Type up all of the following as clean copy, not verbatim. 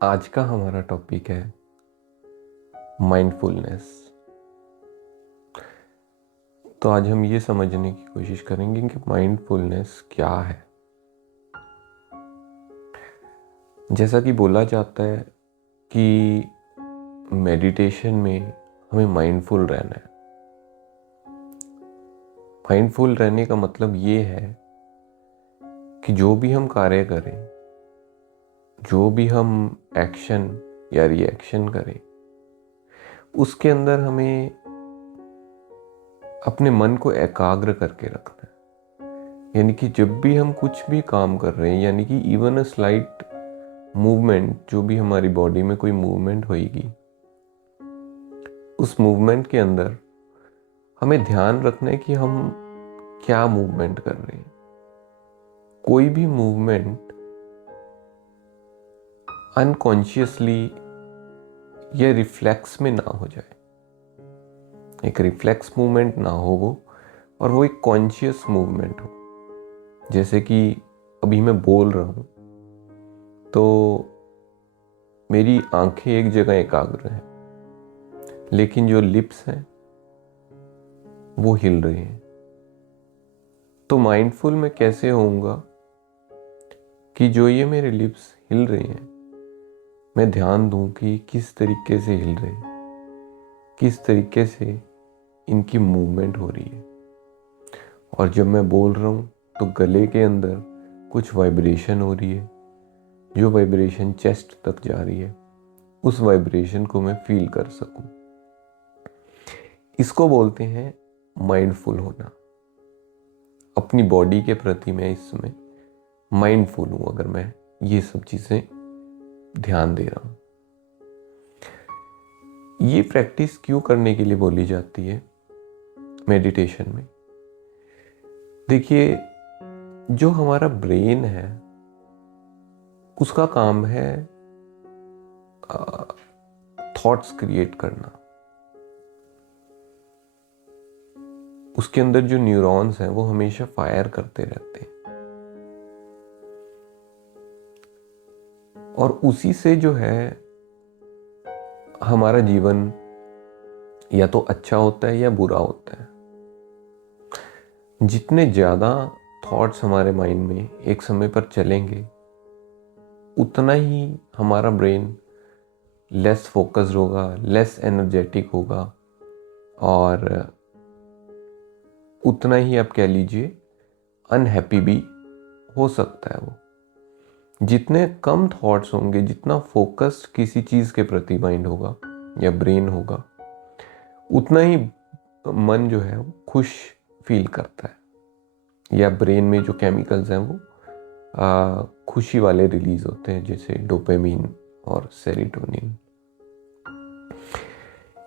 आज का हमारा टॉपिक है माइंडफुलनेस। तो आज हम ये समझने की कोशिश करेंगे कि माइंडफुलनेस क्या है। जैसा कि बोला जाता है कि मेडिटेशन में हमें माइंडफुल रहना है। माइंडफुल रहने का मतलब ये है कि जो भी हम कार्य करें, जो भी हम एक्शन या रिएक्शन करें, उसके अंदर हमें अपने मन को एकाग्र करके रखना है। यानी कि जब भी हम कुछ भी काम कर रहे हैं, यानी कि इवन अ स्लाइट मूवमेंट, जो भी हमारी बॉडी में कोई मूवमेंट होगी, उस मूवमेंट के अंदर हमें ध्यान रखना है कि हम क्या मूवमेंट कर रहे हैं। कोई भी मूवमेंट अनकॉन्शियसली या रिफ्लेक्स में ना हो जाए। एक रिफ्लेक्स मूवमेंट ना हो वो, और वो एक कॉन्शियस मूवमेंट हो। जैसे कि अभी मैं बोल रहा हूँ तो मेरी आंखें एक जगह एकाग्र हैं, लेकिन जो लिप्स हैं वो हिल रहे हैं। तो माइंडफुल मैं कैसे होऊंगा कि जो ये मेरे लिप्स हिल रहे हैं, मैं ध्यान दूं कि किस तरीके से हिल रहे हैं, किस तरीके से इनकी मूवमेंट हो रही है। और जब मैं बोल रहा हूँ तो गले के अंदर कुछ वाइब्रेशन हो रही है, जो वाइब्रेशन चेस्ट तक जा रही है, उस वाइब्रेशन को मैं फील कर सकूं। इसको बोलते हैं माइंडफुल होना। अपनी बॉडी के प्रति मैं इस समय माइंडफुल हूं, अगर मैं ये सब चीजें ध्यान दे रहा हूं। ये प्रैक्टिस क्यों करने के लिए बोली जाती है मेडिटेशन में? देखिए, जो हमारा ब्रेन है उसका काम है थॉट्स क्रिएट करना। उसके अंदर जो न्यूरॉन्स हैं वो हमेशा फायर करते रहते हैं, और उसी से जो है हमारा जीवन या तो अच्छा होता है या बुरा होता है। जितने ज़्यादा थॉट्स हमारे माइंड में एक समय पर चलेंगे, उतना ही हमारा ब्रेन लेस फोकस्ड होगा, लेस एनर्जेटिक होगा, और उतना ही आप कह लीजिए अनहैप्पी भी हो सकता है वो। जितने कम थॉट्स होंगे, जितना फोकस्ड किसी चीज़ के प्रति माइंड होगा या ब्रेन होगा, उतना ही मन जो है वो खुश फील करता है, या ब्रेन में जो केमिकल्स हैं वो खुशी वाले रिलीज होते हैं, जैसे डोपामिन और सेरोटोनिन।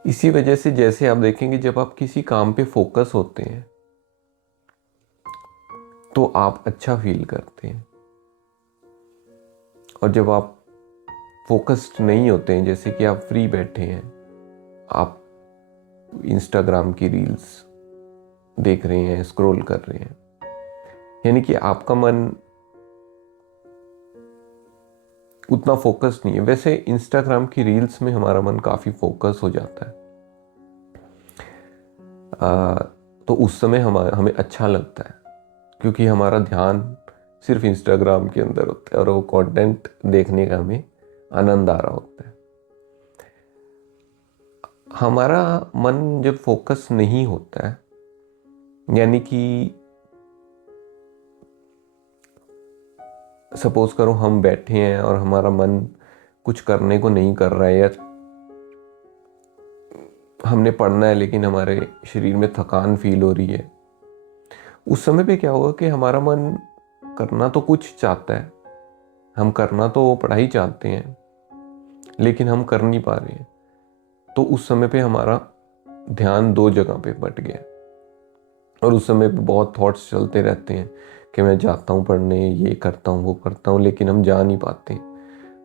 इसी वजह से जैसे आप देखेंगे, जब आप किसी काम पे फोकस होते हैं तो आप अच्छा फील करते हैं, और जब आप फोकस्ड नहीं होते हैं, जैसे कि आप फ्री बैठे हैं, आप इंस्टाग्राम की रील्स देख रहे हैं, स्क्रॉल कर रहे हैं, यानी कि आपका मन उतना फोकस नहीं है। वैसे इंस्टाग्राम की रील्स में हमारा मन काफ़ी फोकस हो जाता है, तो उस समय हमें अच्छा लगता है, क्योंकि हमारा ध्यान सिर्फ इंस्टाग्राम के अंदर होता है और वो कंटेंट देखने का हमें आनंद आ रहा होता है। हमारा मन जब फोकस नहीं होता है, यानी कि सपोज करो हम बैठे हैं और हमारा मन कुछ करने को नहीं कर रहा है, या हमने पढ़ना है लेकिन हमारे शरीर में थकान फील हो रही है, उस समय पे क्या होगा कि हमारा मन करना तो कुछ चाहता है, हम करना तो पढ़ाई चाहते हैं, लेकिन हम कर नहीं पा रहे हैं। तो उस समय पे हमारा ध्यान दो जगह पे बट गया, और उस समय पे बहुत थॉट्स चलते रहते हैं कि मैं जाता हूँ पढ़ने, ये करता हूँ, वो करता हूँ, लेकिन हम जा नहीं पाते।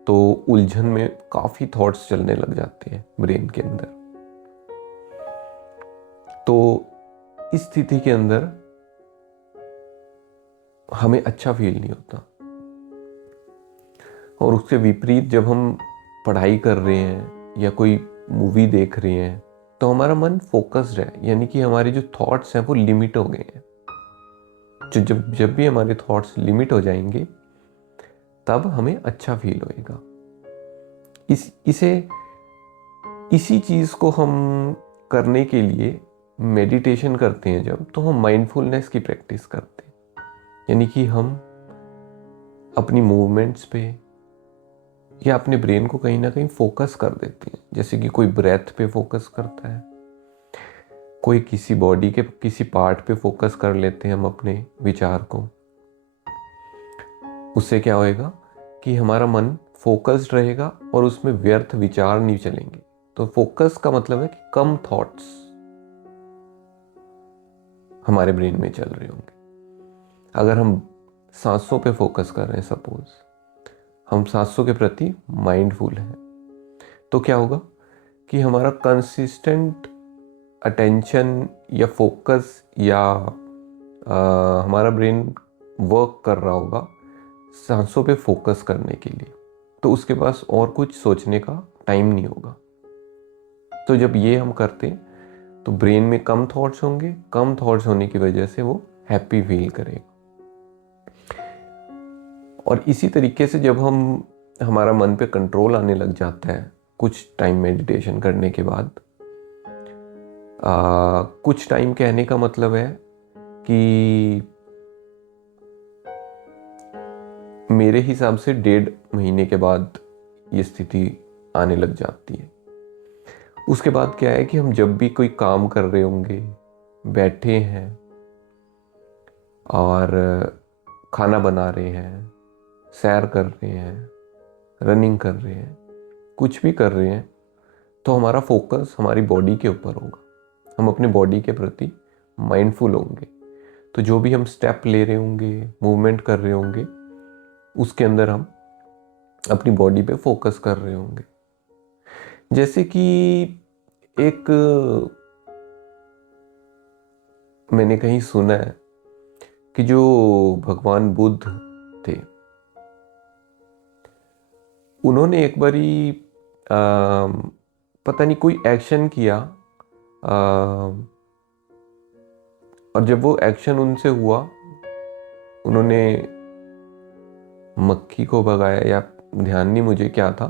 तो उलझन में काफ़ी थॉट्स चलने लग जाते हैं ब्रेन के अंदर। तो इस स्थिति के अंदर हमें अच्छा फील नहीं होता, और उसके विपरीत जब हम पढ़ाई कर रहे हैं या कोई मूवी देख रहे हैं तो हमारा मन फोकस्ड है, यानी कि हमारे जो थॉट्स हैं वो लिमिट हो गए हैं। जब जब भी हमारे थॉट्स लिमिट हो जाएंगे तब हमें अच्छा फील होएगा। इसी चीज को हम करने के लिए मेडिटेशन करते हैं जब, तो हम माइंडफुलनेस की प्रैक्टिस करते हैं। यानी कि हम अपनी मूवमेंट्स पे या अपने ब्रेन को कहीं ना कहीं फोकस कर देते हैं। जैसे कि कोई ब्रेथ पे फोकस करता है, कोई किसी बॉडी के किसी पार्ट पे फोकस कर लेते हैं हम अपने विचार को। उससे क्या होएगा कि हमारा मन फोकस्ड रहेगा और उसमें व्यर्थ विचार नहीं चलेंगे। तो फोकस का मतलब है कि कम थॉट्स हमारे ब्रेन में चल रहे होंगे। अगर हम सांसों पे फोकस कर रहे हैं, सपोज हम सांसों के प्रति माइंडफुल हैं, तो क्या होगा कि हमारा कंसिस्टेंट अटेंशन या फोकस या हमारा ब्रेन वर्क कर रहा होगा सांसों पे फोकस करने के लिए। तो उसके पास और कुछ सोचने का टाइम नहीं होगा। तो जब ये हम करते हैं तो ब्रेन में कम थॉट्स होंगे, कम थॉट्स होने की वजह से वो हैप्पी फील करेगा। और इसी तरीके से जब हमारा मन पे कंट्रोल आने लग जाता है कुछ टाइम मेडिटेशन करने के बाद, कुछ टाइम कहने का मतलब है कि मेरे हिसाब से 1.5 महीने के बाद ये स्थिति आने लग जाती है। उसके बाद क्या है कि हम जब भी कोई काम कर रहे होंगे, बैठे हैं और खाना बना रहे हैं, सैर कर रहे हैं, रनिंग कर रहे हैं, कुछ भी कर रहे हैं, तो हमारा फोकस हमारी बॉडी के ऊपर होगा। हम अपने बॉडी के प्रति माइंडफुल होंगे। तो जो भी हम स्टेप ले रहे होंगे, मूवमेंट कर रहे होंगे, उसके अंदर हम अपनी बॉडी पे फोकस कर रहे होंगे। जैसे कि एक मैंने कहीं सुना है कि जो भगवान बुद्ध थे, उन्होंने एक बारी पता नहीं कोई एक्शन किया, और जब वो एक्शन उनसे हुआ, उन्होंने मक्खी को भगाया या ध्यान नहीं मुझे क्या था,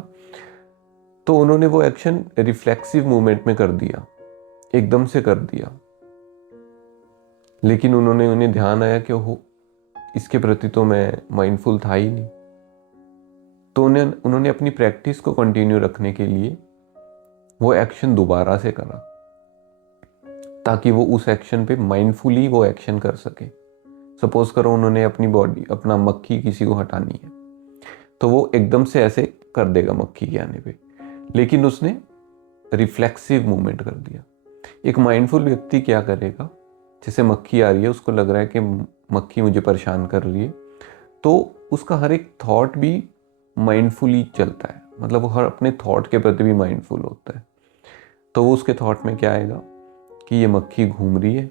तो उन्होंने वो एक्शन रिफ्लेक्सिव मूवमेंट में कर दिया, एकदम से कर दिया। लेकिन उन्हें ध्यान आया कि हो इसके प्रति तो मैं माइंडफुल था ही नहीं। तो उन्होंने अपनी प्रैक्टिस को कंटिन्यू रखने के लिए वो एक्शन दोबारा से करा, ताकि वो उस एक्शन पे माइंडफुली वो एक्शन कर सके। सपोज करो उन्होंने अपना मक्खी किसी को हटानी है, तो वो एकदम से ऐसे कर देगा मक्खी के आने पे, लेकिन उसने रिफ्लेक्सिव मूवमेंट कर दिया। एक माइंडफुल व्यक्ति क्या करेगा, जैसे मक्खी आ रही है, उसको लग रहा है कि मक्खी मुझे परेशान कर रही है, तो उसका हर एक थॉट भी माइंडफुली चलता है। मतलब वो हर अपने थॉट के प्रति भी माइंडफुल होता है। तो वो उसके थॉट में क्या आएगा कि ये मक्खी घूम रही है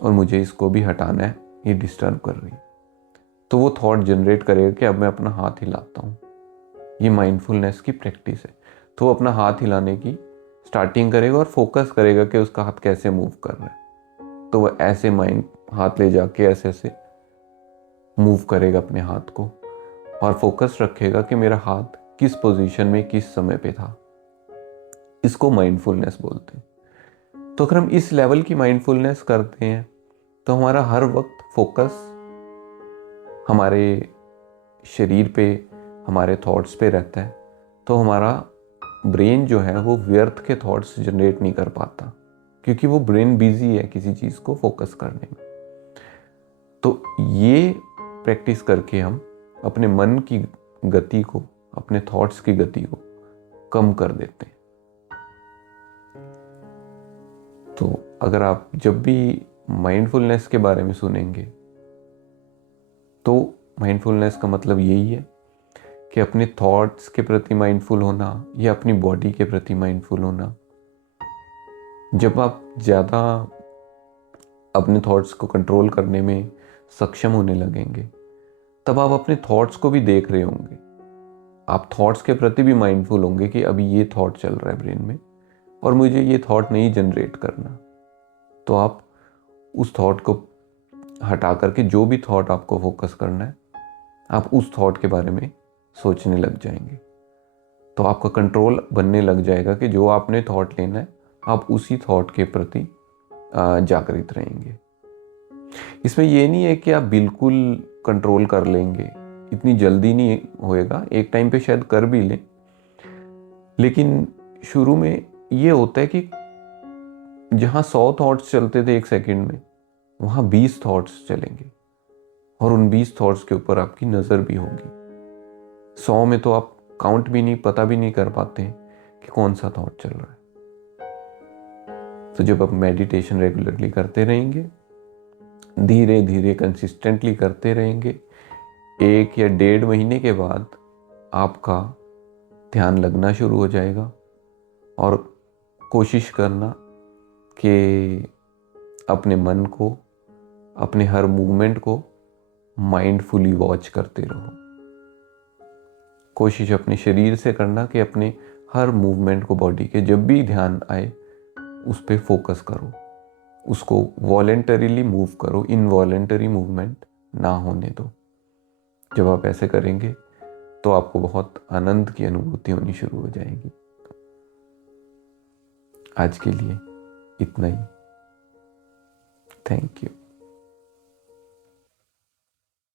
और मुझे इसको भी हटाना है, ये डिस्टर्ब कर रही है। तो वो थॉट जनरेट करेगा कि अब मैं अपना हाथ हिलाता हूँ। ये माइंडफुलनेस की प्रैक्टिस है। तो वो अपना हाथ हिलाने की स्टार्टिंग करेगा और फोकस करेगा कि उसका हाथ कैसे मूव कर रहा है। तो वह ऐसे हाथ ले जाके ऐसे ऐसे मूव करेगा अपने हाथ को, और फोकस रखेगा कि मेरा हाथ किस पोजीशन में किस समय पे था। इसको माइंडफुलनेस बोलते हैं। तो अगर हम इस लेवल की माइंडफुलनेस करते हैं तो हमारा हर वक्त फोकस हमारे शरीर पे, हमारे थॉट्स पे रहता है। तो हमारा ब्रेन जो है वो व्यर्थ के थॉट्स जनरेट नहीं कर पाता, क्योंकि वो ब्रेन बिजी है किसी चीज़ को फोकस करने में। तो ये प्रैक्टिस करके हम अपने मन की गति को, अपने थॉट्स की गति को कम कर देते हैं। तो अगर आप जब भी माइंडफुलनेस के बारे में सुनेंगे, तो माइंडफुलनेस का मतलब यही है कि अपने थॉट्स के प्रति माइंडफुल होना या अपनी बॉडी के प्रति माइंडफुल होना। जब आप ज़्यादा अपने थॉट्स को कंट्रोल करने में सक्षम होने लगेंगे, तब आप अपने थॉट्स को भी देख रहे होंगे आप थॉट्स के प्रति भी माइंडफुल होंगे कि अभी ये थॉट चल रहा है ब्रेन में और मुझे ये थॉट नहीं जनरेट करना, तो आप उस थॉट को हटा करके जो भी थॉट आपको फोकस करना है आप उस थॉट के बारे में सोचने लग जाएंगे। तो आपका कंट्रोल बनने लग जाएगा कि जो आपने थॉट लेना है आप उसी थॉट के प्रति जागृत रहेंगे। इसमें ये नहीं है कि आप बिल्कुल कंट्रोल कर लेंगे, इतनी जल्दी नहीं होएगा, एक टाइम पे शायद कर भी लें, लेकिन शुरू में ये होता है कि जहाँ 100 थॉट्स चलते थे एक सेकंड में वहाँ 20 थॉट्स चलेंगे और उन 20 थॉट्स के ऊपर आपकी नज़र भी होगी। 100 में तो आप काउंट भी नहीं, पता भी नहीं कर पाते हैं कि कौन सा थॉट चल रहा है। तो जब आप मेडिटेशन रेगुलरली करते रहेंगे, धीरे धीरे कंसिस्टेंटली करते रहेंगे, 1 या 1.5 महीने के बाद आपका ध्यान लगना शुरू हो जाएगा। और कोशिश करना कि अपने मन को, अपने हर मूवमेंट को माइंडफुली वॉच करते रहो। कोशिश अपने शरीर से करना कि अपने हर मूवमेंट को, बॉडी के जब भी ध्यान आए उस पर फोकस करो, उसको वॉलेंटरीली मूव करो, इनवॉलेंटरी मूवमेंट ना होने दो। जब आप ऐसे करेंगे तो आपको बहुत आनंद की अनुभूति होनी शुरू हो जाएगी। आज के लिए इतना ही। Thank you.